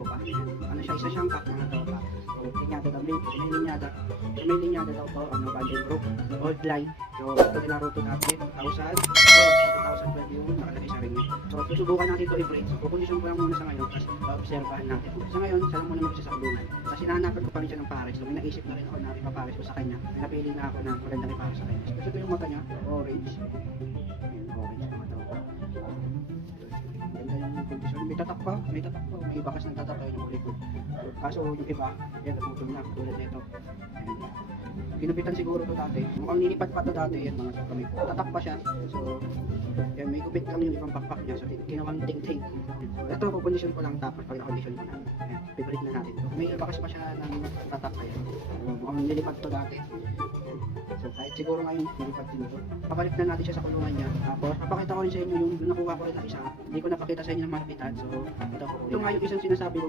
Ano siya, isa siyang pack na tropa. So, linyada daw, may linyada daw to, Golden Brook, old line. So, ito nilaro to dati, 2012 yung nakalagay sa ring niya. So, susubukan natin ito i-break. So, kukondisyon ko lang muna sa ngayon, tapos observahan natin. Sa ngayon, siya lang muna mag-isa sa kulungan. Kasi hinahanapan ko pa rin siya ng pares. So, may naisip na rin ako na ipapares ko sa kanya. May napili na ako na magandang ipares sa kanya. Gusto ko yung mata niya, orange. Ayan, orange ang mata ko. Ganda yung kondisyon. May tatak pa, may bakas ng tatak ayun yung likod. Kaso yung iba, yan naputol na, tulad nito. Ayan. Ginupitan siguro to dati. Mukhang nilipat pa to dati, yan mga sa kamay. Tatak pa siya. So, yan, may gupit lang yung ibang pakpak niya. So, ginawang ting-ting. So, ito, kukondisyon ko lang tapos pag na-condition ko na. Ayan, pipilit na natin. So, may bakas pa siya ng tatak pa yan. So, mukhang nilipat to dati. So, kahit siguro ngayon, nilipat din ito. Papalik na natin siya sa kulungan niya. Tapos, papakita ko rin sa inyo yung nakuha ko rin na isa. Hindi ko napakita sa inyo ng malapitan. So, ito nga yung isang sinasabi ko